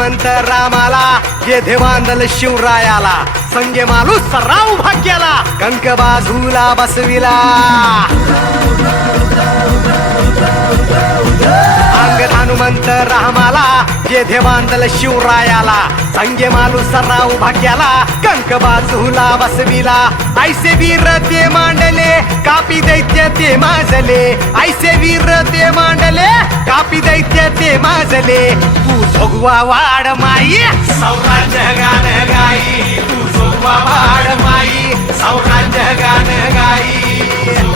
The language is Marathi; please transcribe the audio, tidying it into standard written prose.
हनुमंत रामाला जेथे बांधल शिवरायाला संगे मालू सराव भाग्याला कंक बाजूला बसविला अंगद हनुमंत रामाला जेथे बांधल शिवरायाला संगे मालू सराव भाग्याला कंक बाजूला बसविला ऐसे वीर ते मांडले कापी दैत्य ते माजले ऐसे वीर ते मांडले कापी दैत्य ते माजले तू जोगवा वाड माई सौराज्य गान गाई तू जोगवा वाड माई सौराज्य गान गाई